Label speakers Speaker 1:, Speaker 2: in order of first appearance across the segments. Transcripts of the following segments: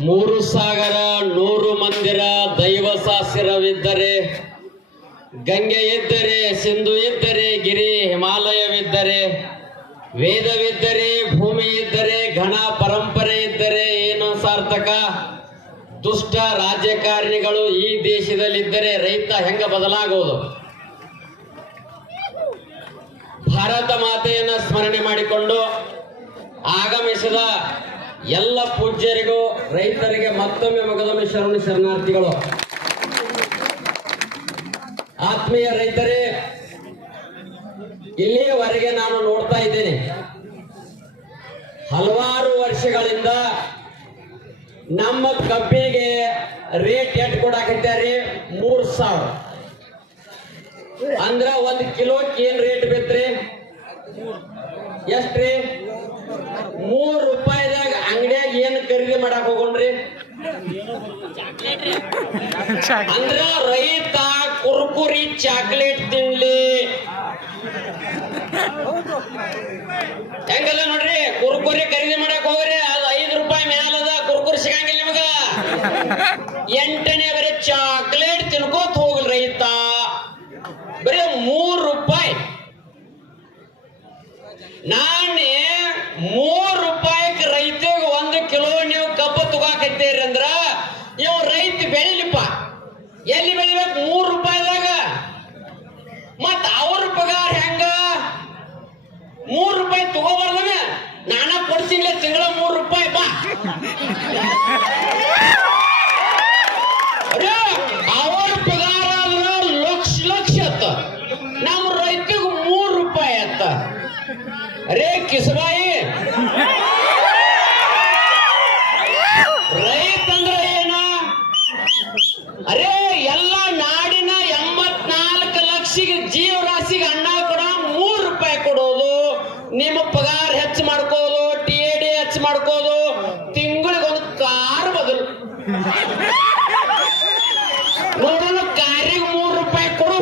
Speaker 1: ಮೂರು ಸಾಗರ, ನೂರು ಮಂದಿರ, ದೈವ ಶಾಸ್ತ್ರವಿದ್ದರೆ, ಗಂಗೆ ಇದ್ದರೆ, ಸಿಂಧು ಇದ್ದರೆ, ಗಿರಿ ಹಿಮಾಲಯವಿದ್ದರೆ, ವೇದವಿದ್ದರೆ, ಭೂಮಿ ಇದ್ದರೆ, ಘನ ಪರಂಪರೆ ಇದ್ದರೆ ಏನು ಸಾರ್ಥಕ? ದುಷ್ಟ ರಾಜಕಾರಣಿಗಳು ಈ ದೇಶದಲ್ಲಿದ್ದರೆ ರೈತ ಹೆಂಗ ಬದಲಾಗುವುದು ಭಾರತ ಮಾತೆಯನ್ನ ಸ್ಮರಣೆ ಮಾಡಿಕೊಂಡು ಆಗಮಿಸಿದ ಎಲ್ಲ ಪೂಜ್ಯರಿಗೂ ರೈತರಿಗೆ ಮತ್ತೊಮ್ಮೆ ಮಗದೊಮ್ಮೆ ಶರಣು ಶರಣಾರ್ಥಿಗಳು. ಆತ್ಮೀಯ ರೈತರೇ, ಇಲ್ಲಿಯವರೆಗೆ ನಾನು ನೋಡ್ತಾ ಇದ್ದೇನೆ. ಹಲವಾರು ವರ್ಷಗಳಿಂದ ನಮ್ಮ ಕಬ್ಬಿಗೆ ರೇಟ್ ಎಟ್ ಕೊಡಾಕತ್ಯಾರಿ? ಮೂರ್ ಸಾವಿರ. ಅಂದ್ರ ಒಂದ್ ಕಿಲೋಕ್ಕೆ ಏನ್ ರೇಟ್ ಬೇಕ್ರಿ? ಎಷ್ಟ್ರಿ? ಮೂರು ರೂಪಾಯಿದಾಗ ಅಂಗಡಿಯಾಗ ಏನ್ ಖರೀದಿ ಮಾಡಕ್ ಹೋಗೋಣ್ರಿ? ಅಂದ್ರ ರೈತ ಕುರ್ಕುರಿ ಚಾಕ್ಲೇಟ್ ತಿನ್ಲಿ. ಹೆಂಗಲ್ಲ ನೋಡ್ರಿ? ಕುರ್ಕುರಿ ಖರೀದಿ ಮಾಡಕ್ ಹೋಗ್ರಿ, ಅದು ಐದು ರೂಪಾಯಿ ಮ್ಯಾಲದ ಕುರ್ಕುರಿ ಸಿಗಂಗಿಲ್ಲ ನಿಮಗ. ಎಂಟನೇ ಬರೀ ಚಾಕ್ಲೇಟ್ ತಿನ್ಕೋತ ಹೋಗ್ಲಿ ರೈತ. ಬರೀ ಮೂರ್ ರೂಪಾಯಿ. ನಾನೇ ಅಂದ್ರ ಇವ್ ರೈತ ಬೆಳಿಲಿಪ್ಪ. ಎಲ್ಲಿ ಬೆಳಿಬೇಕು? ಮೂರ್ ರೂಪಾಯಿದಾಗ. ಮತ್ ಅವ್ರ ಪಗಾರ ಹೆಂಗ? ಮೂರ್ ರೂಪಾಯಿ ತಗೋಬಾರ್ದನ? ನಾನ ಕೊಡ್ತೀನಿ ತಿಂಗಳ ಮೂರ್ ರೂಪಾಯಿ, ಬಾ. ಅವ್ರ ಪಗಾರ ಲಕ್ಷ ಲಕ್ಷ ಅತ್ತ. ನಮ್ಮ ರೈತಗ ಮೂರ್ ರೂಪಾಯಿ ಅತ್ತ. ರೇ ಕಿಸಬಾಯಿ ರೈತ ಅಂದ್ರೆ ಏನ ಅರೇ ಎಲ್ಲ ನಾಡಿನ ಎಂಬತ್ನಾಲ್ಕು ಲಕ್ಷಿಗೆ ಜೀವರಾಶಿಗೆ ಅನ್ನ ಕೊಡ ಮೂರು ರೂಪಾಯಿ ಕೊಡೋದು ನಿಮ್ಮ ಪಗಾರ ಹೆಚ್ಚು ಮಾಡ್ಕೋದು ಟಿ ಎ ಡಿ ಹೆಚ್ಚು ಮಾಡ್ಕೋದು ತಿಂಗಳಿಗೊಂದು ಕಾರ್ ಬದಲು ನೋಡೋಣ ಕಾರಿಗೆ ಮೂರು ರೂಪಾಯಿ ಕೊಡು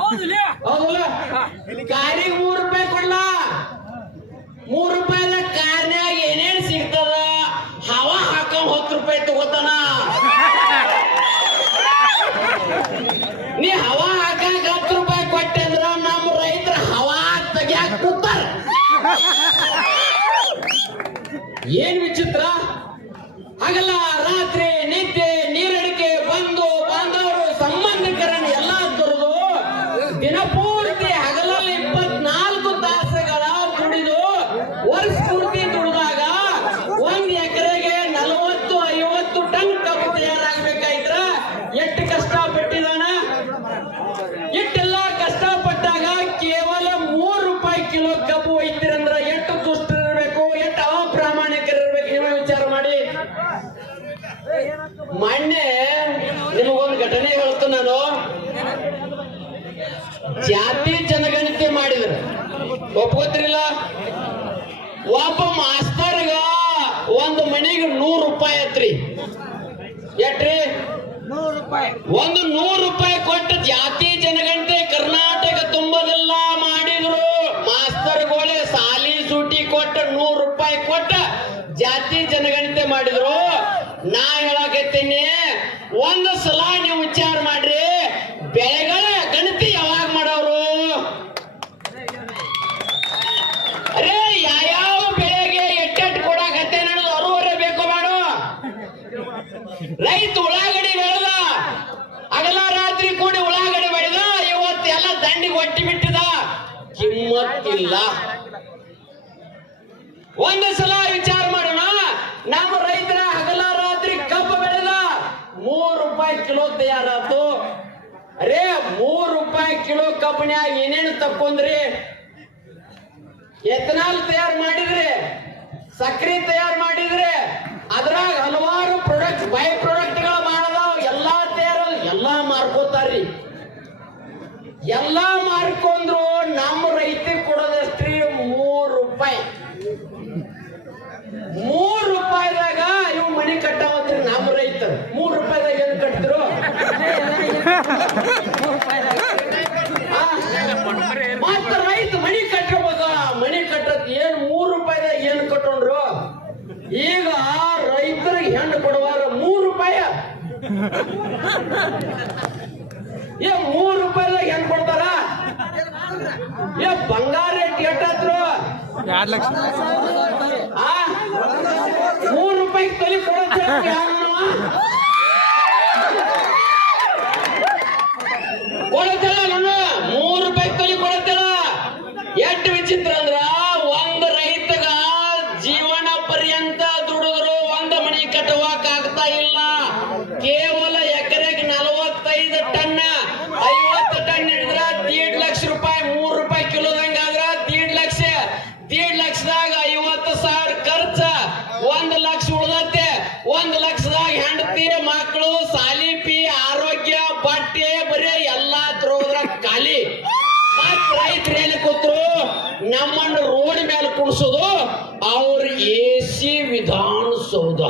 Speaker 2: ಹೌದಿಲ್ಲ
Speaker 1: ಹೌದಲ್ಲ ಕಾರಿಗೆ ಮೂರು ರೂಪಾಯಿ ಕೊಡ್ಲಾ ಮೂರು ರೂಪಾಯಿದ ಕಾರ್ನ್ಯಾಗ ಏನೇನ್ ಸಿಗ್ತದ? ಹವಾ ಹಾಕೊಂಡ್ ಹತ್ತು ರೂಪಾಯಿ ತಗೋತಾನ. ನೀ ಹವಾ ಹಾಕಕ್ ಹತ್ತು ರೂಪಾಯಿ ಕೊಟ್ಟೆ ಅಂದ್ರ ನಮ್ಮ ರೈತರ ಹವಾ ತೆಗಿಯಾಕ ಕೂತಾರ. ಏನ್ ವಿಚಿತ್ರ? ಹಗಲ ಮೊನ್ನೆ ನಿಮಗೊಂದು ಘಟನೆ ಹೇಳ್ತು ನಾನು. ಜಾತಿ ಜನಗಣತಿ ಮಾಡಿದ್ರು. ಒಪ್ಕೋತಿರಿಲ್ಲ ಒಬ್ಬ ಮಾಸ್ತರ್ಗ ಒಂದು ಮನೆಗೆ ನೂರು ರೂಪಾಯಿ ಐತ್ರಿ ಎಟ್ರಿ
Speaker 2: ನೂರು ರೂಪಾಯಿ
Speaker 1: ಒಂದು ನೂರು ರೂಪಾಯಿ ಕೊಟ್ಟು ಜಾತಿ ಜನಗಣತಿ ಕರ್ನಾಟಕ ತುಂಬದೆಲ್ಲ ಮಾಡಿದ್ರು ಮಾಸ್ತರ್ಗಳೇ ಸಾಲಿ ಸೂಟಿ ಕೊಟ್ಟು ನೂರು ರೂಪಾಯಿ ಕೊಟ್ಟ ಜಾತಿ ಜನಗಣತಿ ಮಾಡಿದ್ರು ನಾ ಹೇಳಕತ್ತೀನಿ ಒಂದು ಸಲ ನೀವು ವಿಚಾರ ಮಾಡ್ರಿ ಬೆಳೆಗಳ ಗಣತಿ ಯಾವಾಗ ಮಾಡೋರು ಅರೇ ಯಾವ್ಯಾವ ಬೆಳೆಗೆ ಎಟ್ಟೆಟ್ಟು ಕೊಡಾಕತ್ತೆ ಅನ್ನೋದು ಅರುವರೆ ಬೇಕು ಮಾಡು ರೈತ ಉಳ್ಳಾಗಡ್ಡಿ ಬೆಳೆದ ಹಗಲ ರಾತ್ರಿ ಕೂಡಿ ಉಳ್ಳಾಗಡ್ಡಿ ಬೆಳೆದ ಇವತ್ತು ಎಲ್ಲ ದಂಡಿಗೆ ಒಟ್ಟಿ ಬಿಟ್ಟಿದ ಕಿಮ್ಮತ್ತಿಲ್ಲ ಒಂದು ಸಲ ವಿಚಾರ ಮಾಡೋಣ. ನಮ್ಮ ರೈತರ ಹಗಲ ರಾತ್ರಿ ಕಬ್ಬು ಬೆಳೆದ ಮೂರು ರೂಪಾಯಿ ಕಿಲೋ ತಯಾರಾತು. ಅರೇ, ಮೂರು ರೂಪಾಯಿ ಕಿಲೋ ಕಬ್ಬಿನ್ಯಾಗ ಏನೇನು ತಕ್ಕೊಂಡ್ರಿ? ಎಥನಾಲ್ ತಯಾರು ಮಾಡಿದ್ರಿ ಸಕ್ಕರೆ ತಯಾರು ಮಾಡಿದ್ರಿ. ಅದ್ರಾಗ ಹಲವಾರು ಪ್ರಾಡಕ್ಟ್ ಬೈ ಪ್ರಾಡಕ್ಟ್ಗಳು ಮಾಡದಾವ್. ಎಲ್ಲಾ ತಯಾರ ಎಲ್ಲಾ ಮಾರ್ಕೋತಾರ್ರಿ. ಎಲ್ಲಾ ಮಾರ್ಕೊಂಡ್ರು ನಮ್ಮ ಮೂರ್ ರೂಪಾಯಿ. ಮೂರ್ ರೂಪಾಯಿದಾಗ ಇವ್ ಮನಿ ಕಟ್ಟಾವತ್ರಿ ನಮ್ಮ ರೈತ ಮೂರ್ ರೂಪಾಯಿದಾಗ ಏನ್ ಕಟ್ತಿರು? ಮತ್ತ ರೈತ ಮನಿ ಕಟ್ಟಬೋದ ಮನಿ ಕಟ್ಟಕ್ ಏನ್ ಮೂರ್ ರೂಪಾಯಿದಾಗ ಏನ್ ಕಟ್ಟೋಣ್ರು ಈಗ ರೈತರಿಗೆ ಹೆಣ್ಣು ಕೊಡುವಾರ ಮೂರು ರೂಪಾಯಿ. ಏ, ಮೂರ್ ರೂಪಾಯಿದಾಗ ಹೆಣ್ ಕೊಡ್ತಾರ? ಏ, ಬಂಗಾರ
Speaker 3: ಎರಡು ಲಕ್ಷ
Speaker 1: ಆ ಮೂರು ರೂಪಾಯಿ ತಲೆ ಕೊಡುತ್ತೆ ಐವತ್ತು ಸಾವಿರ ಖರ್ಚ ಒಂದ್ ಲಕ್ಷ ಉಳ್ದತ್ತೆ ಒಂದ್ ಲಕ್ಷದಾಗ ಹೆಂಡತಿ ಮಕ್ಕಳು ಸಾಲಿ ಪಿ ಆರೋಗ್ಯ ಬಟ್ಟೆ ಬರೀ ಎಲ್ಲಾ ದ್ರೋದ್ರ ಖಾಲಿ. ಮತ್ ರೈತರು ಏನ್ ಕೂತ್ರು? ನಮ್ಮನ್ನು ರೋಡ್ ಮೇಲೆ ಕುಣಿಸೋದು ಅವ್ರ ಎ ಸಿ ವಿಧಾನಸೌಧ.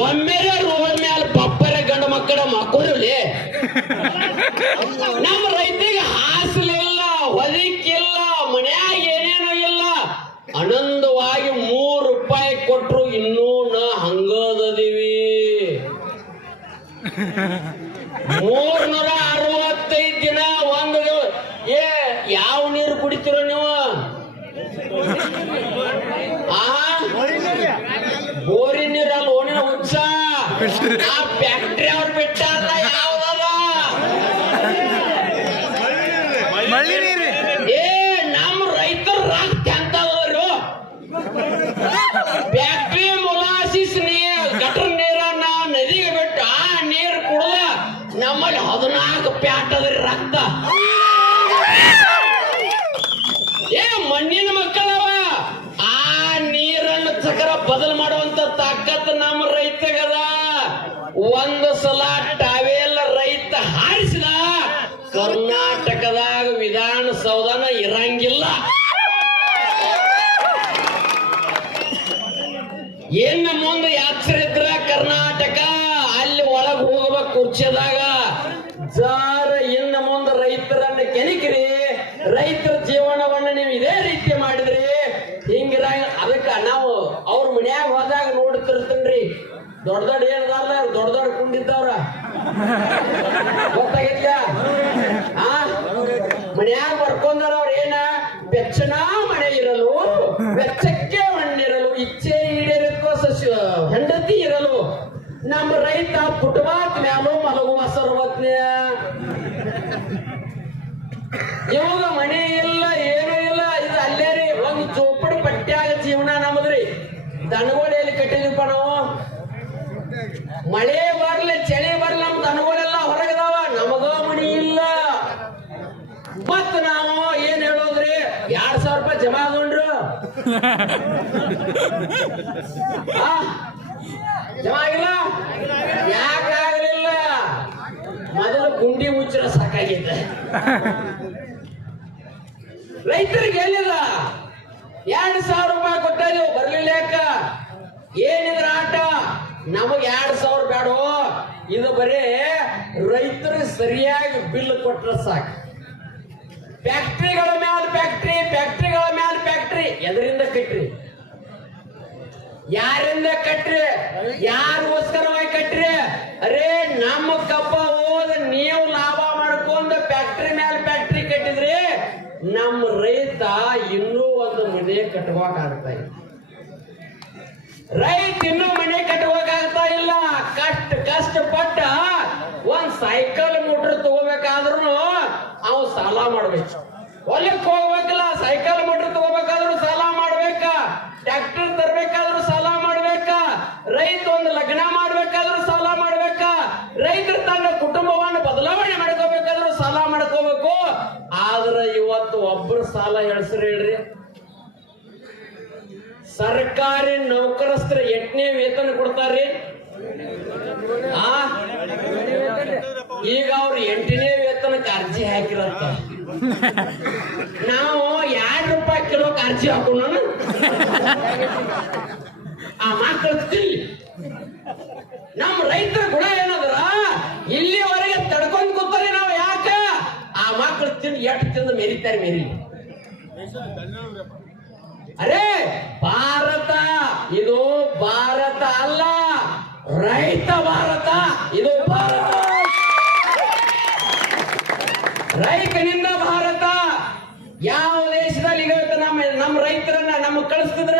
Speaker 1: ಒಮ್ಮೆ ರೋಡ್ ಮೇಲೆ ಬಪ್ಪರ ಗಂಡ ಮಕ್ಕಳ ಮಕ್ಕಳು ನಮ್ಮ ರೈತರಿಗೆ ಹಾಸಲಿಲ್ಲ ಹೊದಿಕ್ಕಿಲ್ಲ ಮನ್ಯಾಗ ಏನೇನು ಇಲ್ಲ ಆನಂದವಾಗಿ ಮೂರು ರೂಪಾಯಿ ಕೊಟ್ರು ಇನ್ನೂ ನಾ ಹಂಗದೀವಿ ಮೂರ್ನೂರ ಅರವತ್ತೈದು ದಿನ ಒಂದು ದಿವ- ಏ ಯಾವ ನೀರು ಕುಡಿತೀರೋ ನೀವು ಆ ಬೋರಿ ನೀರಲ್ಲ ಓಣಿನ ಹುಚ್ಚ ಆ ಫ್ಯಾಕ್ಟ್ರಿ ಅವ್ರು ಬಿಟ್ಟಾರ ಕುರ್ಚಿದಾಗ ಜಾರ ಇನ್ನು ಮುಂದೆ ರೈತರನ್ನ ಕೆನಿಕ್ರಿ ರೈತರ ಜೀವನವನ್ನ ನೀವು ಇದೇ ರೀತಿ ಮಾಡಿದ್ರಿ. ಹಿಂಗಿರ ಅದಕ್ಕ ನಾವು ಅವ್ರ ಮನ್ಯಾಗ ಹೋದಾಗ ನೋಡ್ತಿರ್ತೇನ್ರಿ. ದೊಡ್ಡ ದೊಡ್ಡ ಏನದಲ್ಲ ದೊಡ್ಡ ದೊಡ್ಡ ಕುಂಡಿದ್ದವ್ರ. ಗೊತ್ತಾಗಿದ್ಲ ಆ? ಮನ್ಯಾಗ ಬರ್ಕೊಂಡಾರ ಅವ್ರ ಏನ? ಬೆಚ್ಚನ ಮನೆ ಇರಲು ಬೆಚ್ಚಕ್ಕೆ ನಮ್ಮ ರೈತ ಪುಟವಾತ್ ಮ್ಯಾಲು ಮಲಗುವ ಸರ್ವಜ್ಞ. ಇವಾಗ ಮನೆ ಇಲ್ಲ ಏನು ಇಲ್ಲ ಇದು ಅಲ್ಲೇ ರೀ. ಒಂದು ಚೋಪಡಿ ಪಟ್ಟ್ಯಾಗ ಜೀವನ ನಮದ್ರಿ. ದನಗೋಳಿ ಎಲ್ಲಿ ಕಟ್ಟಿದ್ವಿಪ್ಪ ನಾವು. ಮಳೆ ಬರ್ಲಿ ಚಳಿ ಬರ್ಲಿ ನಮ್ ದನಗಳೆಲ್ಲ ಹೊರಗದಾವ. ನಮಗ ಮಣಿ ಇಲ್ಲ. ಮತ್ ನಾವು ಏನ್ ಹೇಳೋದ್ರಿ? ಎರಡ್ ಸಾವಿರ ರೂಪಾಯಿ ಜಮಾ ಆಗೊಂಡ್ರು ಆ? ಜಮಾ ಯಾಕೆ ಆಗಲಿಲ್ಲ ಮೊದಲು ಗುಂಡಿ ಮುಚ್ಚರ ಸಾಕಾಗಿದೆ. ರೈತರಿಗೆ ಎಲ್ಲಿಲ್ಲ ಎರಡ್ ಸಾವಿರ ರೂಪಾಯಿ ಕೊಟ್ಟಿದ್ವು ಬರ್ಲಿಲ್ಲ ಯಾಕ? ಏನಿದ್ರ ಆಟ? ನಮಗ್ ಎರಡ್ ಸಾವಿರ ಬೇಡೋ. ಇದು ಬರೀ ರೈತರಿಗೆ ಸರಿಯಾಗಿ ಬಿಲ್ ಕೊಟ್ರ ಸಾಕು. ಫ್ಯಾಕ್ಟ್ರಿಗಳ ಮ್ಯಾಲ ಫ್ಯಾಕ್ಟ್ರಿ ಫ್ಯಾಕ್ಟ್ರಿಗಳ ಮ್ಯಾಲ ಫ್ಯಾಕ್ಟ್ರಿ ಎದರಿಂದ ಕಟ್ರಿ? ಯಾರಿಂದ ಕಟ್ರಿ? ಯಾರಿಗೋಸ್ಕರವಾಗಿ ಕಟ್ರಿ? ಅರೇ, ನಮ್ಮ ಕಪ್ಪ ಹೋದ ನೀವು ಲಾಭ ಮಾಡ್ಕೊಂಡು ಫ್ಯಾಕ್ಟ್ರಿ ಮೇಲೆ ಫ್ಯಾಕ್ಟ್ರಿ ಕಟ್ಟಿದ್ರಿ ನಮ್ಮ ರೈತ ಇನ್ನೂ ಒಂದು ಮನೆ ಕಟ್ಟುವಾಗ ಆಗ್ತಾ ಇಲ್ಲ. ರೈತ ಇನ್ನೂ ಮನೆ ಕಟ್ಟುವಾಗ ಆಗ್ತಾ ಇಲ್ಲ. ಕಷ್ಟ, ಕಷ್ಟಪಟ್ಟ ಒಂದ್ ಸೈಕಲ್ ಮೋಟ್ರ್ ತಗೋಬೇಕಾದ್ರೂ ಅವ್ ಸಾಲ ಮಾಡ್ಬೇಕು. ಹೊಲಕ್ಕೆ ಹೋಗ್ಬೇಕಲ್ಲ ಸೈಕಲ್ ಮೋಟ್ರ್ ತಗೋಬೇಕಾದ್ರೂ ಸಾಲ ಮಾಡ್ಬೇಕ? ಟ್ರ್ಯಾಕ್ಟರ್ ತರ್ಬೇಕಾದ್ರೂ ರೈತ ಒಂದು ಲಗ್ನ ಮಾಡ್ಬೇಕಾದ್ರೂ ಸಾಲ ಮಾಡ್ಬೇಕ. ರೈತರು ತನ್ನ ಕುಟುಂಬವನ್ನು ಬದಲಾವಣೆ ಮಾಡ್ಕೋಬೇಕಾದ್ರೂ ಸಾಲ ಮಾಡ್ಕೋಬೇಕು. ಆದ್ರೆ ಇವತ್ತು ಒಬ್ಬರು ಸಾಲ ಎಳ್ಸ್ರಿ ಹೇಳ್ರಿ. ಸರ್ಕಾರಿ ನೌಕರಸ್ಥರ ಎಟ್ನೇ ವೇತನ ಕೊಡ್ತಾರ್ರಿ? ಆ? ಈಗ ಅವ್ರು ಎಂಟನೇ ವೇತನಕ್ಕೆ ಅರ್ಜಿ ಹಾಕಿರಂತ. ನಾವು ಎರಡು ರೂಪಾಯಿ ಕಿಲೋಕ್ ಅರ್ಜಿ ಹಾಕೋಣ ಆ ಮಾತು ನಮ್ಮ ರೈತರ ಗುಣ ಏನಂದ್ರ ಇಲ್ಲಿವರೆಗೆ ತಡ್ಕೊಂಡ್ ಕೂತಾರೆ ನಾವು ಯಾಕ? ಆ ಮಕ್ಕಳು ತಿಂದು ಎಟ್ಟು ತಿಂದು ಮೆರಿತಾರೆ ಮೇರಿ? ಅರೇ, ಭಾರತ, ಇದು ಭಾರತ ಅಲ್ಲ. ರೈತ ಭಾರತ, ಇದು ಭಾರತ. ರೈತನಿಂದ ಭಾರತ ಯಾವ ದೇಶದಲ್ಲಿ ಈಗ ಇವತ್ತು ನಮ್ಮ ನಮ್ಮ ರೈತರನ್ನ ನಮ್ಗೆ ಕಳಿಸ್ತಿದ್ರ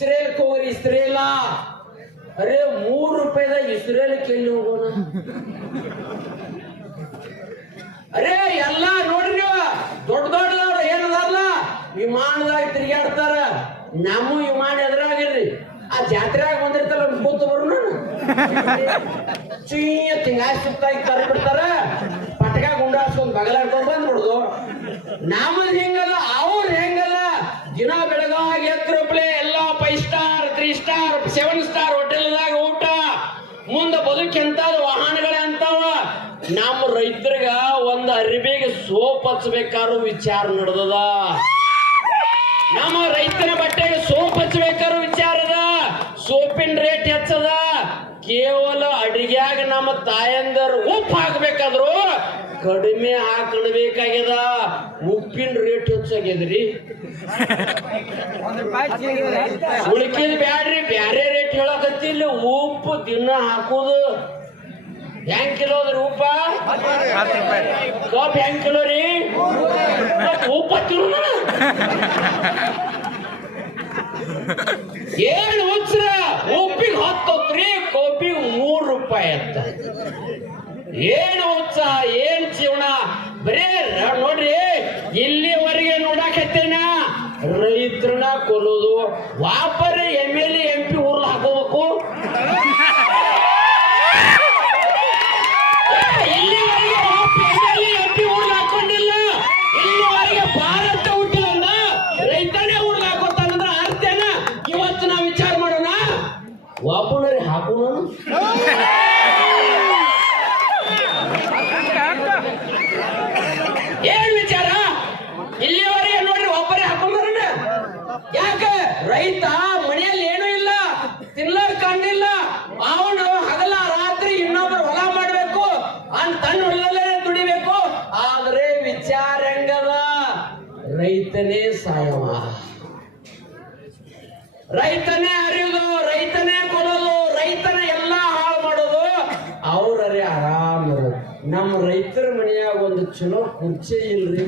Speaker 1: ಇಸ್ರೇಲ್ ಕೋರಿ ಇಸ್ರೇಲ. ಅರೇ, ಮೂರು ರೂಪಾಯಿದ ಇಸ್ರೇಲ್ ಕೇಳಿ ಹೋಗೋಣ? ಅರೇ, ಎಲ್ಲ ನೋಡ್ರಿ ದೊಡ್ಡ ದೊಡ್ಡದವ್ರು ಏನದಲ್ಲ ವಿಮಾನದಾಗ ತಿರುಗಾಡ್ತಾರ ನಮ್ಮ ವಿಮಾನ ಎದುರಾಗಿರ್ರಿ ಆ ಜಾತ್ರೆಯಾಗ ಬಂದಿರ್ತಲ್ಲ ಒಂದ್ ಕೂತು ಬರೋಣ ಚೀಯ ತಿಂಗಾಯ ಸುತ್ತಾಗಿ ತರ್ಬಿಡ್ತಾರ ಪಟಕ ಗುಂಡ ಹಾಸ್ಕೊಂಡ್ ಬಗಲಾಡ್ಕೊಂಡ್ ಬಂದ್ಬಿಡುದು. ನಮ್ಮದ್ ಹೆಂಗದ? ಸೋಪ್ ಹಚ್ಬೇಕಾದ್ರು ವಿಚಾರ ನಡೆದದ. ನಮ್ಮ ರೈತನ ಬಟ್ಟೆಗೆ ಸೋಪ್ ಹಚ್ಚಬೇಕಾದ್ರು ವಿಚಾರದ ಸೋಪಿನ ರೇಟ್ ಹೆಚ್ಚದ. ಕೇವಲ ಅಡಿಗ್ಯಾಗ ನಮ್ಮ ತಾಯಂದರು ಉಪ್ಪು ಹಾಕ್ಬೇಕಾದ್ರು ಕಡಿಮೆ ಹಾಕಬೇಕಾಗ್ಯದ ಉಪ್ಪಿನ ರೇಟ್ ಹೆಚ್ಚಾಗ್ಯದ್ರಿ. ಉಳ್ಕಿದ್ ಬ್ಯಾಡ್ರಿ, ಬ್ಯಾರೆ ರೇಟ್ ಹೇಳಕತ್ತಿಲ್ಲ. ಉಪ್ಪು ದಿನ ಹಾಕುದು. ಹೆಂಗ್ ಕಿಲೋ
Speaker 3: ರೂಪಾಯಿ
Speaker 1: ಕಪ್ ಹೆಂಗ್ ಕಿಲೋ ರೀ ಉಪ್ಪ ತಿರುನ ಏಳು ಹುಚ್ರ ಉಪ್ಪಿಗೆ ಹತ್ತೊತ್ರಿ ಕೋಪಿಗೆ ಮೂರು ರೂಪಾಯಿ ಅಂತ. ಏನು ರೈತ ಮನೆಯಲ್ಲಿ ಏನೂ ಇಲ್ಲ ತಿನ್ಲಾಕ ಕಂಡಿಲ್ಲ ಅವನು ಹಗಲ ರಾತ್ರಿ ಇನ್ನೊಬ್ರು ಹೊಲ ಮಾಡ್ಬೇಕು ಅಂತ ತನ್ನ ಹೊಲದಲ್ಲೇ ದುಡಿಬೇಕು. ಆದ್ರೆ ವಿಚಾರ ಹೆಂಗದ? ರೈತನೇ ಸಾಯವ. ರೈತನೇ ಅರಿಯೋದು, ರೈತನೇ ಕೊಡೋದು, ರೈತನ ಎಲ್ಲ ಹಾಳು ಮಾಡೋದು, ಅವ್ರರೇ ಆರಾಮ ನಮ್ಮ ರೈತರ ಮನೆಯಾಗ ಒಂದು ಚಲೋ ಕುರ್ಚಿ ಇಲ್ರಿ.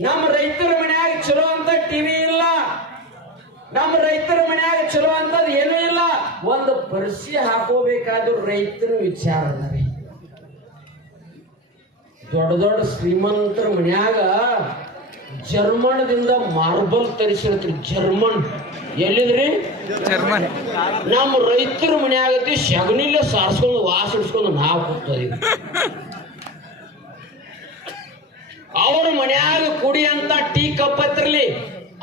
Speaker 1: ನಮ್ಮ ರೈತರ ಮನ್ಯಾಗ ಚಲೋ ಅಂತ ಟಿವಿ ಇಲ್ಲ. ನಮ್ಮ ರೈತರ ಮನ್ಯಾಗ ಚಲೋ ಅಂತ ಏನೂ ಇಲ್ಲ. ಒಂದು ಪರಿಸಿ ಹಾಕೋಬೇಕಾದ್ರೂ ರೈತನ ವಿಚಾರ ಅದ ರೀ ದೊಡ್ಡ ದೊಡ್ಡ ಶ್ರೀಮಂತರ ಮನ್ಯಾಗ ಜರ್ಮನ್ದಿಂದ ಮಾರ್ಬಲ್ ತರಿಸಿರತ್ರಿ ಜರ್ಮನ್. ಎಲ್ಲಿದ್ರಿ?
Speaker 3: ಜರ್ಮನ್.
Speaker 1: ನಮ್ಮ ರೈತರ ಮನೆಯಾಗತಿ ಶಗನಿಲ್ಲ ಸಾರ್ಸ್ಕೊಂಡು ವಾಸ ನಾವು ಅವ್ರ ಮನ್ಯಾಗ ಕುಡಿಯಂತ ಟೀ ಕಪ್ ಐತ್ರಿ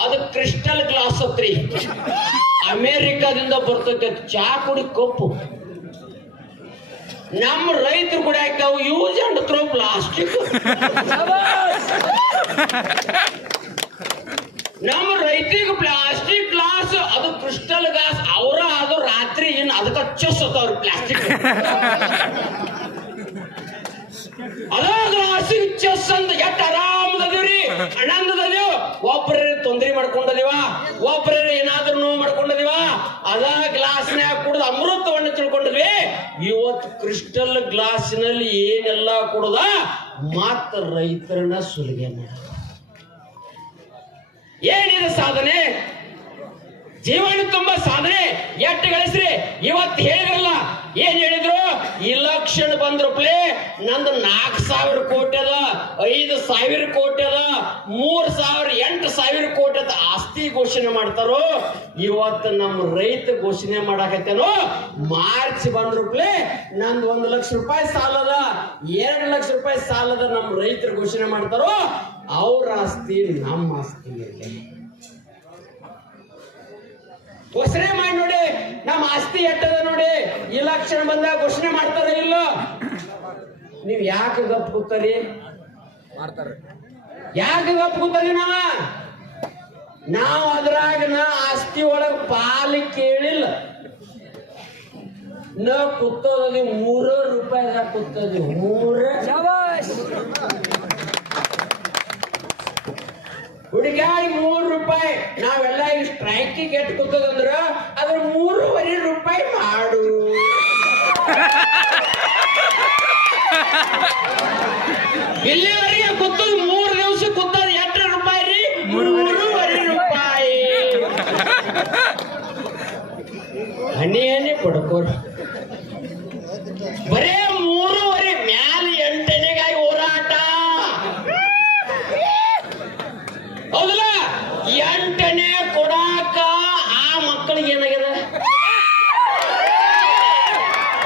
Speaker 1: ಅದು ಕ್ರಿಸ್ಟಲ್ ಗ್ಲಾಸ್ ಹತ್ರಿ ಅಮೇರಿಕಾದಿಂದ ಬರ್ತೈತೆ, ಚಾ ಕುಡಿ ಕಪ್ಪು. ನಮ್ಮ ರೈತರು ಕುಡಿಯಾಕ ಯೂಸ್ ಅಂಡ್ ಥ್ರೋ ಪ್ಲಾಸ್ಟಿಕ್ ನಮ್ಮ ರೈತರಿಗೆ ಪ್ಲಾಸ್ಟಿಕ್ ಗ್ಲಾಸ್ ಅದು ಕ್ರಿಸ್ಟಲ್ ಗ್ಲಾಸ್ ಅವರ ಅದು ರಾತ್ರಿ ಏನ್ ಅದಕ್ಕೆ ಚಸ್ಸತ್ತವ್ರ ಪ್ಲಾಸ್ಟಿಕ್ ಅದ ಹಸಿ ಚೆಸ್ ಅಂತ ಎಷ್ಟ್ ಆರಾಮದೀವ್ರಿ ಆನಂದದೀವ್ ಒಬ್ರೇ ತೊಂದ್ರೆ ಮಾಡ್ಕೊಂಡದಿವ? ಒಬ್ರೇ ಏನಾದ್ರೂ ನೋವು ಮಾಡ್ಕೊಂಡದಿವ? ಅದ ಗ್ಲಾಸ್ನ್ಯಾಗ ಕುಡ್ದು ಅಮೃತವನ್ನು ತಿಳ್ಕೊಂಡಿದ್ವಿ. ಇವತ್ತು ಕ್ರಿಸ್ಟಲ್ ಗ್ಲಾಸಿನಲ್ಲಿ ಏನೆಲ್ಲ ಕುಡ್ದ? ಮಾತ್ರ ರೈತರನ್ನ ಸುಲಿಗೆ ಮಾಡ ಏನಿದೆ ಸಾಧನೆ? ಜೀವನ ತುಂಬಾ ಸಾಧನೆ. ಎಟ್ಟು ಗಳಿಸ್ರಿ. ಇವತ್ತು ಹೇಳಿದ್ರಲ್ಲ ಏನ್ ಹೇಳಿದ್ರು? ಇಲೆಕ್ಷನ್ ಬಂದ್ರಪ್ಲೆ ನಂದು ನಾಲ್ಕು ಸಾವಿರ ಕೋಟಿ ಅದ, ಐದು ಸಾವಿರ ಕೋಟಿ ಅದ, ಮೂರ್ ಸಾವಿರ, ಎಂಟು ಸಾವಿರ ಕೋಟಿ ಅದ ಆಸ್ತಿ ಘೋಷಣೆ ಮಾಡ್ತಾರೋ, ಇವತ್ತು ನಮ್ಮ ರೈತ ಘೋಷಣೆ ಮಾಡಾಕತ್ತೇನೋ, ಮಾರ್ಚ್ ಬಂದ್ರಪ್ಲೆ ನಂದು ಒಂದು ಲಕ್ಷ ರೂಪಾಯಿ ಸಾಲದ ಎರಡು ಲಕ್ಷ ರೂಪಾಯಿ ಸಾಲದ ನಮ್ಮ ರೈತರು ಘೋಷಣೆ ಮಾಡ್ತಾರೋ, ಅವ್ರ ಆಸ್ತಿ ನಮ್ಮ ಆಸ್ತಿ ಘೋಷಣೆ ಮಾಡಿ ನೋಡಿ. ನಮ್ಮ ಆಸ್ತಿ ಎಟ್ಟದ ನೋಡಿ. ಇಲೆಕ್ಷನ್ ಬಂದಾಗ ಘೋಷಣೆ ಮಾಡ್ತಾರ ಇಲ್ಲ? ನೀವ್ ಯಾಕೆ ಗಪ್ ಕೂತರಿ?
Speaker 2: ಮಾಡ್ತಾರೆ.
Speaker 1: ಯಾಕೆ ಗಪ್ ಕೂತಾರಿ ನಾವ? ನಾವು ಅದ್ರಾಗ ನಾ ಆಸ್ತಿ ಒಳಗ ಪಾಲು ಕೇಳಿಲ್ಲ. ನ ಕೂತೋದಿ ಮೂರ ರೂಪಾಯಿದಾಗ ಕೂತದಿ ಮೂರ.
Speaker 2: ಶಬಾಷ್
Speaker 1: ಮೂರ್ ರೂಪಾಯಿ. ನಾವೆಲ್ಲ ಈ ಸ್ಟ್ರೈಕಿಗೆ ಎಟ್ ಕೂತದಂದ್ರ ಅದ್ರ ಮೂರುವರೆ ರೂಪಾಯಿ ಮಾಡು. ಇಲ್ಲಿವರೆಗೆ ಕೂತದ ಮೂರು ದಿವಸ ಕೂತದ ಎಂಟು ರೂಪಾಯಿ ರೀ? ಮೂರುವರೆ ರೂಪಾಯಿ. ಹನಿ ಹನಿ ಕೊಡ್ಕೋರ್ ಬರೇ ಮೂರುವರೆ ಮ್ಯಾಲ ಎಂಟನೆಗಾಗಿ ಹೋರಾಟ ಹೌದಲ್ಲ ಎಂಟನೇ ಕೊಡಾಕ ಆ ಮಕ್ಕಳಿಗೆ ಏನಾಗ್ಯದ?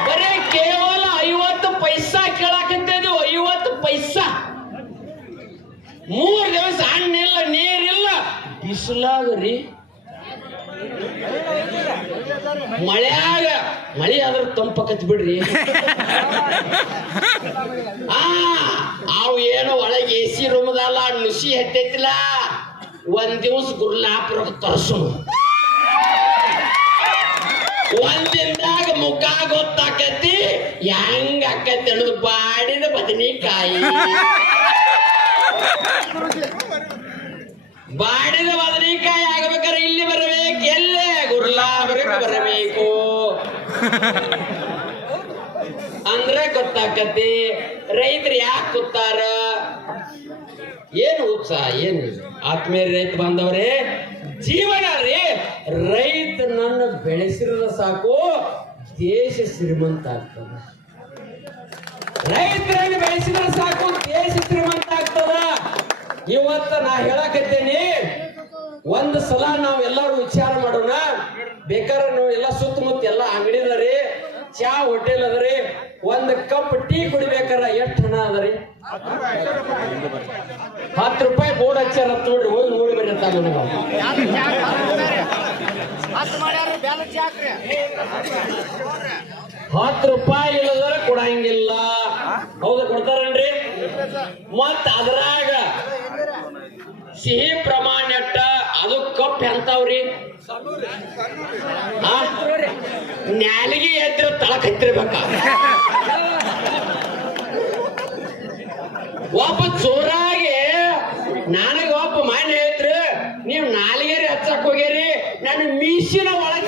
Speaker 1: ಬರೇ ಕೇವಲ ಐವತ್ತು ಪೈಸಾ ಕೇಳಾಕತ್ತಿದ್ದು ಐವತ್ತು ಪೈಸಾ. ಮೂರ್ ದಿವಸ ಹಣ್ಣಿಲ್ಲ ನೀರಿಲ್ಲ ಬಿಸಿಲಾಗ್ರಿ. ಮಳೆಯಾಗ, ಮಳೆ ಆದ್ರ ತಂಪಕತ್ ಬಿಡ್ರಿ ಆ, ಅವು ಏನೋ ಒಳಗೆ ಎ ಸಿ ರೂಮದಲ್ಲ, ನುಸಿ ಹತ್ತೈತಿಲ್ಲ. ಒಂದ್ ದಿವಸ ಗುರ್ಲಾಪುರ ತರ್ಸು ಒಂದಿಂದಾಗ ಮುಖ ಗೊತ್ತಾಕತಿ? ಹೆಂಗ ಆಕತಿ ಅನ್ನೋದು ಬಾಡಿದ ಬದನಿಕಾಯಿ. ಬಾಡಿದ ಬದನಿಕಾಯಿ ಆಗ್ಬೇಕಾದ್ರೆ ಇಲ್ಲಿ ಬರಬೇಕು, ಎಲ್ಲೇ ಗುರ್ಲಾಪುರಕ್ಕೆ ಬರಬೇಕು. ಅಂದ್ರೆ ಗೊತ್ತಾಕತಿ, ರೈತರು ಯಾಕೆ ಕೂತಾರ? ಏನು ಉತ್ಸಾಹ, ಏನು? ಆತ್ಮೀಯ ರೈತ ಬಾಂಧವರೇ ಜೀವನ ರೀ. ರೈತನನ್ನು ಬೆಳೆಸಿರದ ಸಾಕು. ದೇಶ ಶ್ರೀಮಂತ ಆಗ್ತದ. ರೈತರನ್ನು ಬೆಳೆಸಿದ್ರೆ ಸಾಕು. ದೇಶ ಶ್ರೀಮಂತ ಆಗ್ತದ. ಇವತ್ತ ನಾ ಹೇಳಕತ್ತೇನೆ, ಒಂದು ಸಲ ನಾವು ಎಲ್ಲರೂ ವಿಚಾರ ಮಾಡೋಣ. ಬೇಕಾದ್ರೆ ನಾವು ಎಲ್ಲ ಸುತ್ತಮುತ್ತ ಎಲ್ಲ ಅಂಗಡಿ ರೀ. ಚಾ ಹೋಟೆಲ್ ಅದರಿ ಒಂದ್ ಕಪ್ ಟೀ ಕುಡಿಬೇಕಾರ ಎಷ್ಟು ಹಣ ಅದರಿ ಹತ್ತು ರೂಪಾಯಿ ಬೋರ್ಡ್ ಹಚ್ಚಾರ ಅಂತ ನೋಡ್ರಿ ಹೋಗಿ ನೋಡಿ ಬರ್ರಿ ಅಂತ ನನಗೆ. ಹತ್ತು ರೂಪಾಯಿ ಇಲ್ಲದ್ರ ಕೊಡಂಗಿಲ್ಲ. ಹೌದು ಕೊಡ್ತಾರನ್ರಿ? ಮತ್ತ ಅದ್ರಾಗ ಸಿಹಿ ಪ್ರಮಾಣ ಇಟ್ಟ ಅದು ಕಪ್ ಎಂತಾವ್ರಿ? ನ್ಯಾಲಿಗೆ ಎದ್ರ ತಳಕ್ ಹತ್ತಿರ್ಬೇಕ? ಒಬ್ಬ ಚೋರಾಗಿ ನನಗ ಒಬ್ಬ ಮಾನ್ಯ ಹೇಳ್ತ್ರಿ ನೀವ್ ನಾಲಿಗೆರಿ ಹಚ್ಚಕ್ ಹೋಗ್ಯಾರಿ, ನನ್ನ ಮೀಸಿನ ಒಳಗ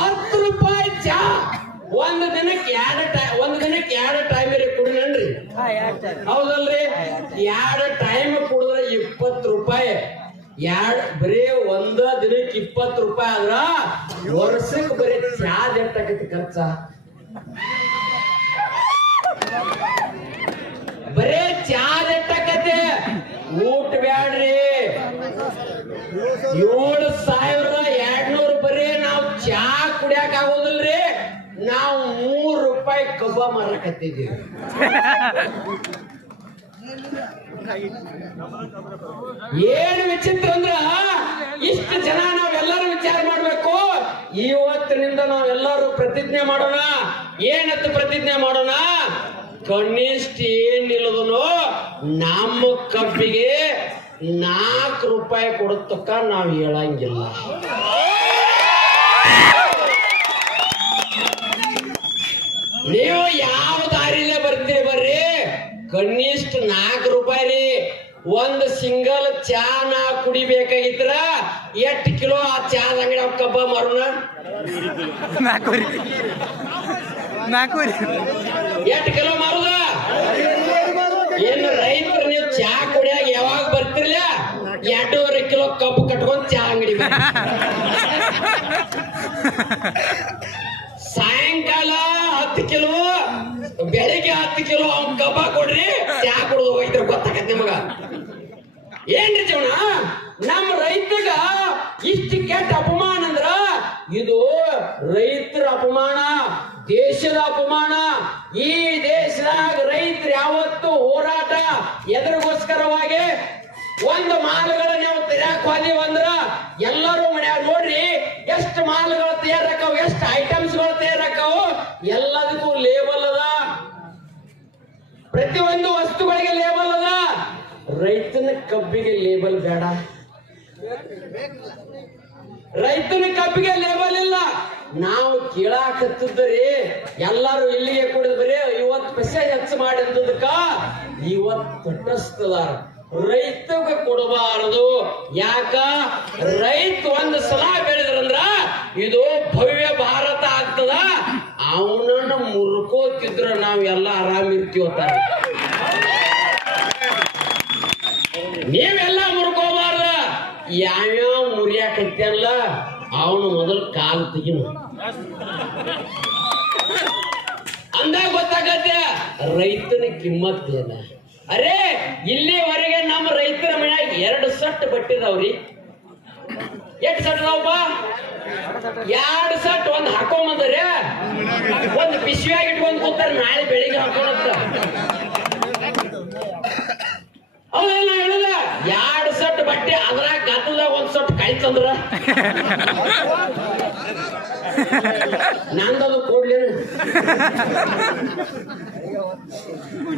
Speaker 1: ಹತ್ತು ರೂಪಾಯಿ ಚಾ, ಒಂದು ದಿನಕ್ಕೆ ಎರಡು ಟೈಮ್ ಒಂದು ದಿನಕ್ಕೆ ಎರಡು ಟೈಮ್ ಇರಿ ಕುಡಿನನ್ರಿ. ಹೌದಲ್ರಿ? ಎರಡು ಟೈಮ್ ಕುಡಿದ್ರೆ ಇಪ್ಪತ್ತು ರೂಪಾಯಿ. ಎರಡು, ಬರೀ ಒಂದ ದಿನಕ್ಕೆ ಇಪ್ಪತ್ತು ರೂಪಾಯಿ ಆದ್ರ ವರ್ಷಕ್ಕೆ ಬರೀ ಚಾದ ಎಷ್ಟಾಕೈತಿ ಖರ್ಚ? ಬರೇ ಚಾದ ಎಷ್ಟಾಕೈತಿ ಊಟ ಬ್ಯಾಡ್ರಿ. ಏಳು ಸಾವಿರ ಎರಡ್ನೂರು ಬರೀ ನಾವು ಚಾ ಕುಡಿಯಾಕ ಆಗೋದಿಲ್ರಿ. ನಾವು ಮೂರು ರೂಪಾಯಿ ಕಬ್ಬ ಮಾರಕತ್ತಿದ್ದೀವಿ. ಏನು ವಿಚಿತ್ರ ಅಂದ್ರ, ಇಷ್ಟು ಜನ ನಾವೆಲ್ಲರೂ ವಿಚಾರ ಮಾಡ್ಬೇಕು. ಇವತ್ತಿನಿಂದ ನಾವೆಲ್ಲರೂ ಪ್ರತಿಜ್ಞೆ ಮಾಡೋಣ. ಏನಂತ ಪ್ರತಿಜ್ಞೆ ಮಾಡೋಣ? ಕನಿಷ್ಠ ಏನಿಲ್ಲದನು ನಮ್ಮ ಕಬ್ಬಿಗೆ ನಾಲ್ಕು ರೂಪಾಯಿ ಕೊಡತಕ್ಕ ನಾವು ಹೇಳಂಗಿಲ್ಲ. ನೀವು ಯಾವ ದಾರಿಲೇ ಬರ್ತೀರಿ ಬರ್ರಿ? ಕನಿಷ್ಠ ನಾಲ್ಕು ರೂಪಾಯಿ ರೀ. ಒಂದು ಸಿಂಗಲ್ ಚಾ ನಾ ಕುಡಿಬೇಕಾಗಿದ್ರ ಎಷ್ಟು ಕಿಲೋ ಆ ಚಾದ ಅಂಗಡಿ ಕಬ್ಬ ಮಾರೋಣ?
Speaker 3: ನಾಲ್ಕೂರಿ
Speaker 1: ಎಷ್ಟು ಕಿಲೋ ಮಾರುದ? ಏನು ರೈತರು ನೀವು ಚಾ ಕುಡಿಯಾಗ ಯಾವಾಗ ಬರ್ತಿರ್ಲ? ಎರಡೂವರೆ ಕಿಲೋ ಕಬ್ಬು ಕಟ್ಕೊಂಡು ಚಾ ಅಂಗಡಿ ಸಾಯಂಕಾಲ ಹತ್ತು ಕಿಲೋ, ಬೆಳಿಗ್ಗೆ ಹತ್ತು ಕಿಲೋ ಅವ್ನ ಕಬ್ಬ ಕೊಡ್ರಿ, ಚಾ ಕುಡಿದು ಹೋಗಿದ್ರೆ ಗೊತ್ತಾಗತ್ತೆ ನಿಮಗ. ಏನ್ರಿ ಜೀವನ? ನಮ್ಮ ರೈತಗ ಇಷ್ಟು ಕೆಟ್ಟ ಅಪಮಾನ ಅಂದ್ರ ಇದು ರೈತರ ಅಪಮಾನ ದೇಶದ ಅಪಮಾನ, ಈ ದೇಶದಾಗ ರೈತರು ಯಾವತ್ತು ಹೋರಾಟ ಎದುರಿಗೋಸ್ಕರವಾಗಿ ಒಂದು ಮಾಲುಗಳ ನಾವು ತೆರ್ಯಾಕ್ ಹೋದಿವಿ ಅಂದ್ರ ಎಲ್ಲರೂ ಮನ್ಯಾಗ ನೋಡ್ರಿ ಎಷ್ಟು ಮಾಲುಗಳು ತಯಾರಕವು, ಎಷ್ಟು ಐಟಮ್ಸ್ಗಳು ತಯಾರಕವು, ಎಲ್ಲದಕ್ಕೂ ಲೇಬಲ್ ಅದ. ಪ್ರತಿಯೊಂದು ವಸ್ತುಗಳಿಗೆ ಲೇಬಲ್ ಅದ. ರೈತನ ಕಬ್ಬಿಗೆ ಲೇಬಲ್ ಬೇಡ. ರೈತನ ಕಬ್ಬಿಗೆ ಲೇಬಲ್ ಇಲ್ಲ. ನಾವು ಕೇಳಾಕತ್ತಿದ್ದರಿ, ಎಲ್ಲಾರು ಇಲ್ಲಿಗೆ ಕುಡಿದ್ ಬರೀ ಇವತ್ತು ಪೈಸೆ ಹೆಚ್ಚು ಮಾಡಿದ್ದಕ್ಕ ಇವತ್ತು ತಟಸ್ಥದಾರ ರೈತಗೆ ಕೊಡಬಾರದು. ಯಾಕ? ರೈತ ಒಂದ್ ಸಲ ಬೆಳೆದ್ರಂದ್ರ ಇದು ಭವ್ಯ ಭಾರತ ಆಗ್ತದ. ಅವನನ್ನ ಮುರ್ಕೋತಿದ್ರ ನಾವ್ ಎಲ್ಲ ಆರಾಮ್ ಇರ್ತೀವತ್ತಾರ ನೀವೆಲ್ಲ ಮುರ್ಕೋಬಾರ್ದ. ಯಾವ್ಯಾವ ಮುರಿಯಾಕತ್ತಲ್ಲ ಅವನು ಮೊದಲು ಕಾಲು ತೆಗಿನು ಅಂದಾಗ ಗೊತ್ತಾಗತ್ತೆ, ರೈತನ ಕಿಮ್ಮತ್ ಅರೆ ಅರೇ, ಇಲ್ಲಿವರೆಗೆ ನಮ್ಮ ರೈತರ ಮನ್ಯಾಗ ಎರಡು ಸಟ್ ಬಟ್ಟಿದವ್ರಿ. ಎಷ್ಟು ಸಟ್ ಅದಾವಪ್ಪ? ಎರಡು ಸಟ್ ಒಂದ್ ಹಾಕೊಂಬಂದ್ರೆ. ಒಂದ್ ಬಿಸಿಯಾಗಿ ಇಟ್ಕೊಂಡ್ ಕೂತಾರ ನಾಳೆ ಬೆಳಿಗ್ಗೆ ಹಾಕೊಳತ್ತ. ಅವೆಲ್ಲ ಹೇಳದ ಎರಡು ಸಟ್ ಬಟ್ಟೆ ಅದ್ರಾಗ ಗದ್ದಲ್ದಾಗ ಒಂದ್ ಸಟ್ ಕಳಿತಂದ್ರ ನಂದದು ಕೊಡ್ಲೇನು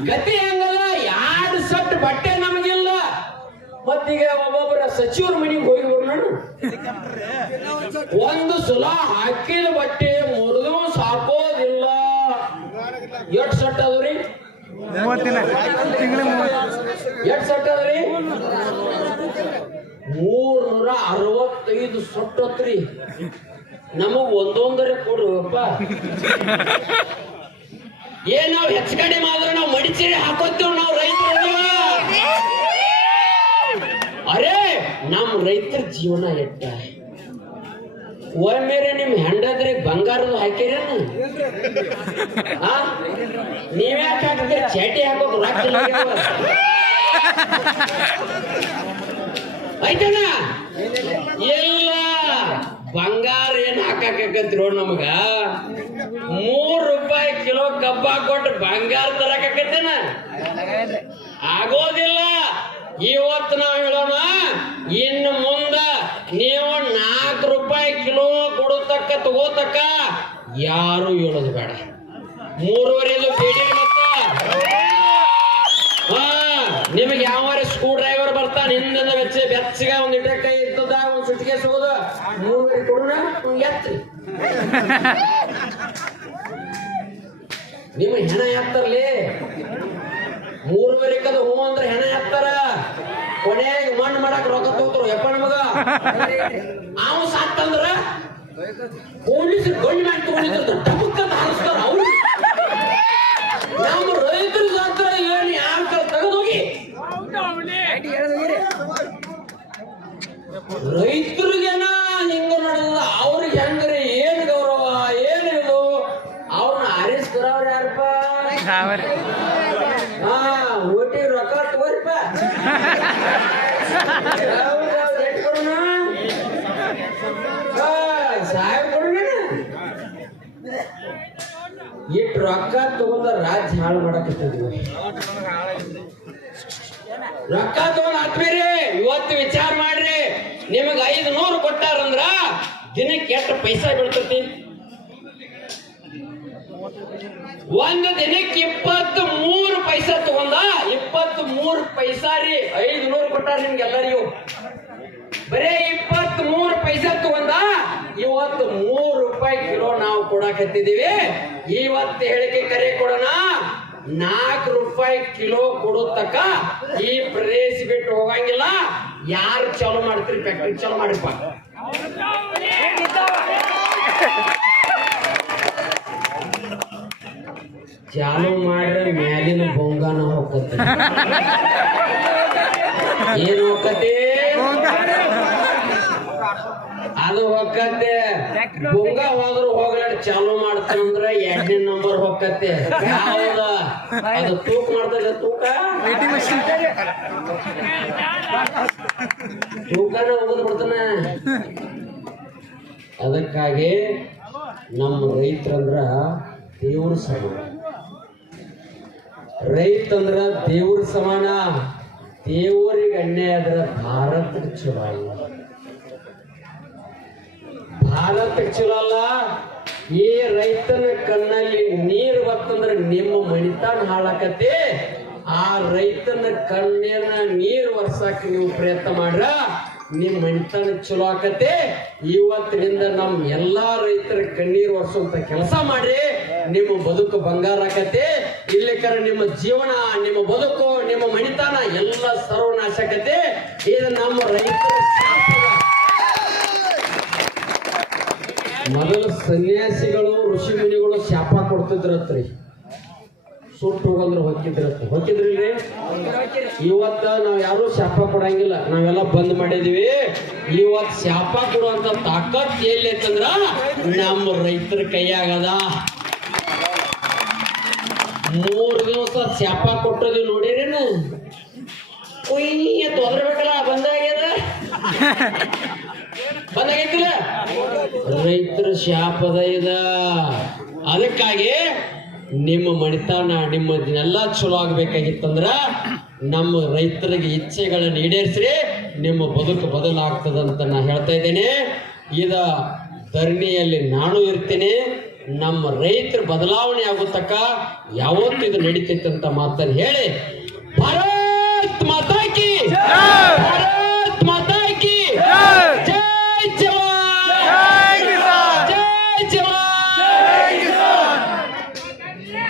Speaker 1: ಗತಿ ಹೆಂಗಲ್ಲ, ಎರಡು ಸಟ್ ಬಟ್ಟೆ ನಮಗಿಲ್ಲ. ಮತ್ತೀಗ ಒಬ್ಬೊಬ್ಬರ ಸಚಿವರ ಮನೆಗೆ ಹೋಗಿ ನೋಡು ಒಂದು ಸಲ ಹಾಕಿದ ಬಟ್ಟೆ ಮುರಿದು ಸಾಕೋದಿಲ್ಲ. ಎಷ್ಟು ಸಟ್ ಅದ್ರಿ
Speaker 3: ಮೂವತ್ತಿನ
Speaker 1: ಮೂರ್ನೂರ ಅರವತ್ತೈದು ಸೊಟ್ಟತ್ರಿ ನಮಗ್ ಒಂದೊಂದರೆ ಕೊಡುವಪ್ಪ ಏನ್ ನಾವ್ ಹೆಚ್ಚು ಕಡಿಮೆ ಆದ್ರೆ ನಾವು ಮಡಿಚೇರಿ ಹಾಕೋತೀವಿ ನಾವು ರೈತರು ಅರೇ, ನಮ್ ರೈತರ ಜೀವನ ಎಟ್ಟ? ಒಮ್ಮೆರೆ ನಿಮ್ ಹೆಂಡದ್ರಿ ಬಂಗಾರದ ಹಾಕಿರ ನೀವ್ಯಾಕೆ ಹಾಕಿದ್ರೆ? ಚೇಟಿ ಹಾಕೋದು ರೊಕ್ಕ. ಆಯ್ತಣ್ಣ ಇಲ್ಲ ಬಂಗಾರ ಏನ್ ಹಾಕಾಕತ್ರೋ ನಮಗ. ಮೂರ್ ರೂಪಾಯಿ ಕಿಲೋ ಕಬ್ಬ ಕೊಟ್ಟು ಬಂಗಾರ ತರಕತ್ತೇನ ಆಗೋದಿಲ್ಲ. ಇವತ್ತು ನಾವು ಹೇಳೋಣ, ಇನ್ನು ಮುಂದ ನೀವು ನಾಲ್ಕು ಕಿಲೋ ಕೊಡತಕ್ಕ, ತಗೋತಕ್ಕ, ಯಾರು ಹೇಳೋದು ಬೇಡ. ಮೂರುವರೆದು ಬೇಡಿ ಮತ್ತ. ನಿಮಗೆ ಯಾವ ಸ್ಕ್ರೂ ಡ್ರೈವರ್ ಬರ್ತಾನ ಹಿಂದಿಂದ ಬೆಚ್ಚ ಬೆಚ್ಚಗ ಒಂದ್ ಇಟ್ಟ ಕೈ ಇರ್ತದ, ಒಂದ್ ಸುಟ್ಟಿಗೆ ಸಿಗೋದು ಮೂರುವರೆ ಕೊಡೋಣ ಎತ್ತಿ. ನಿಮ್ಮ ಹೆಣ ಎತ್ತರ್ಲಿ. ಮೂರುವರೆ ಕದ ಹೂ ಅಂದ್ರೆ ಹೆಣ ಎತ್ತಾರ. ಕೊನೆಗೆ ಮಣ್ಣು ಮಾಡಕ್ ರೊಕ್ಕ ತಗೋತಾರ ಯಪ್ಪ ನಮಗ? ಅವ್ ಸಾಕ್ತಂದ್ರ ಪೊಲೀಸರು ಗಂಡು ಮಾಡಿ ತಗೊಂಡಿದ್ರು ಟಪಕ್ ಅಂತ ಹಾರಿಸ್ತಾರ ಅವ್ರು. ನಮ್ಮ ರೈತರು ಸಾತ್ರ ಏನು ಯಾವ ತೆಗೆದೋಗಿ. ರೈತರಿಗೇನ ಹಿಂಗ ನಡೆದ ಅವ್ರಿಗೆ ಹೆಂಗ್ರಿ ಏನ್ ಗೌರವ ಏನ್ ಇದು? ಅವ್ರನ್ನ ಆರಿಸ್ತಾರ ಯಾರಪ್ಪ?
Speaker 3: ಸಾವರಿ
Speaker 1: ಹಾ. ಹೌದ್ ಹೌದ್, ಎಷ್ಟ್ ಕೊಡೋಣ? ಹಾ, ಸಾವಿರ ಕೊಡೋಣ ಇಟ್ ರೊಕ್ಕ ತಗೊಂಡ ರಾಜ್ಯ ಹಾಳು ಮಾಡಕತ್ತಿದ್ವಿ ರೊಕ್ಕ ತಗೊಂಡ್ ಹಾಕ್ಬೇರಿ ಇವತ್ತು ವಿಚಾರ ಮಾಡ್ರಿ. ನಿಮಗ ಐದು ನೂರು ಕೊಟ್ಟಾರಂದ್ರ ದಿನಕ್ಕೆ ಎಷ್ಟು ಪೈಸಾ ಬೀಳ್ತತಿ? ಒಂದು ದಿನಕ್ಕೆ ಇಪ್ಪತ್ತು ಮೂರು ಪೈಸಾ ತಗೊಂಡ ಇಪ್ಪತ್ತು ಮೂರು ಪೈಸಾ ರೀ ಕೊಟ್ಟಾರ ನಿಮ್ಗೆಲ್ಲರಿಗೂ. ಬರೇ ಇಪ್ಪತ್ ಮೂರು ಪೈಸಾ ತಗೊಂಡ ಇವತ್ತು ಮೂರು ರೂಪಾಯಿ ಕಿಲೋ ನಾವು ಕೊಡಕತ್ತಿದೀವಿ ಇವತ್ತು ಹೇಳಿಕೆ ಕರೆ ಕೊಡೋಣ. ನಾಲ್ಕು ರೂಪಾಯಿ ಕಿಲೋ ಕೊಡೋತಕ್ಕ ಈ ಪ್ರದೇಶ ಬಿಟ್ಟು ಹೋಗಂಗಿಲ್ಲ. ಯಾರು ಚಾಲು ಮಾಡ್ತೀರಿ? ಫ್ಯಾಕ್ಟ್ರಿ ಚಾಲು ಮಾಡಿಪ್ಪ. ಚಾಲು ಮಾಡಿದ್ರೆ ಮ್ಯಾಲಿನ ಬೊಂಗಾನ ಹೋಗತ್ತೆ ಏನು ಹೋಗತ್ತೆ ಅದು ಹೊಕ್ಕತ್ತೆ. ಗುಂಗ ಹೋದ್ರು ಹೋಗ್ಲಾಡ್ ಚಾಲು ಮಾಡ್ತಂದ್ರ ಎರಡನೇ ನಂಬರ್ ಹೊಕ್ಕತ್ತೆ. ಅದು ತೂಕ ಮಾಡ್ತದ ತೂಕ? ತೂಕನ ಹೋಗದ್ ಬಿಡ್ತಾನ. ಅದಕ್ಕಾಗಿ ನಮ್ಮ ರೈತರಂದ್ರ ದೇವ್ರ ಸಮಾನ. ರೈತಂದ್ರ ದೇವ್ರ ಸಮಾನ. ದೇವರಿಗೆ ಅನ್ಯಾಯ ಆದ್ರ ಭಾರತಕ್ಕೆ ಚಲೋ ಅಲ್ಲ. ಭಾರತಕ್ಕೆ ಚಲೋ ಅಲ್ಲ. ಈ ರೈತನ ಕಣ್ಣಲ್ಲಿ ನೀರು ಬತ್ತಂದ್ರೆ ನಿಮ್ಮ ಮಣಿತಾನ ಹಾಳಾಕತಿ ಆ ರೈತನ ಕಣ್ಣಿನ ನೀರು ವರ್ಸಕ್ಕೆ ನೀವು ಪ್ರಯತ್ನ ಮಾಡ್ರ ನಿಮ್ ಮನಿತನ ಚಲೋ ಆಕತಿ ಇವತ್ತಿನಿಂದ ನಮ್ ಎಲ್ಲಾ ರೈತರ ಕಣ್ಣೀರು ಒರ್ಸುವಂತ ಕೆಲಸ ಮಾಡ್ರಿ. ನಿಮ್ಮ ಬದುಕು ಬಂಗಾರ ಆಕತೆ ಇಲ್ಲಿಕರ ನಿಮ್ಮ ಜೀವನ, ನಿಮ್ಮ ಬದುಕು, ನಿಮ್ಮ ಮಣಿತನ ಎಲ್ಲ ಸರ್ವನಾಶ ಆಕತೆ. ಇದು ನಮ್ಮ ರೈತರ. ಮೊದಲು ಸನ್ಯಾಸಿಗಳು, ಋಷಿ ಮುನಿಗಳು ಶಾಪ ಕೊಡ್ತಿದ್ರತ್ರಿ. ಸುಟ್ಟು ಹೋಗಂದ್ರ ಹೊಕ್ಕಿದ್ರತ್ತ ಹೊಕ್ಕಿದ್ರಿ ಇವತ್ತ ನಾವ್ ಯಾರು ಶಾಪ ಕೊಡಂಗಿಲ್ಲ. ನಾವೆಲ್ಲ ಬಂದ್ ಮಾಡಿದೀವಿ. ಇವತ್ ಶಾಪ ಕೊಡುವಂತ ತಾಕತ್ ಎಲ್ಲಿ ಐತಂದ್ರ, ನಮ್ಮ ರೈತರ ಕೈಯಾಗದ. ಮೂರ್ ದಿವಸ ಶಾಪ ಕೊಟ್ಟದಿ ನೋಡಿರೇನು? ತೊಂದ್ರೆ ತೊಂದ್ರಬೇಕಲ್ಲ ಬಂದಾಗ್ಯದ? ಬಂದಾಗೈತಿಲ್ಲ ರೈತರ ಶಾಪದ ಇದ. ಅದಕ್ಕಾಗಿ ನಿಮ್ಮ ಮಣಿತಾನ ನಿಮ್ಮದನ್ನೆಲ್ಲ ಚಲೋ ಆಗ್ಬೇಕಾಗಿತ್ತಂದ್ರ ನಮ್ಮ ರೈತರಿಗೆ ಇಚ್ಛೆಗಳನ್ನ ಈಡೇರಿಸ್ರಿ, ನಿಮ್ಮ ಬದುಕು ಬದಲಾಗ್ತದಂತ ನಾ ಹೇಳ್ತಾ ಇದ್ದೇನೆ. ಇದ ಧರಣಿಯಲ್ಲಿ ನಾನು ಇರ್ತೀನಿ. ನಮ್ಮ ರೈತರ ಬದಲಾವಣೆ ಆಗುತ್ತಕ್ಕ ಯಾವತ್ತು ಇದು ನಡೀತೈತೆ ಅಂತ ಮಾತನ್ನು ಹೇಳಿ. ಭಾರತ್ ಮಾತಾಕಿ.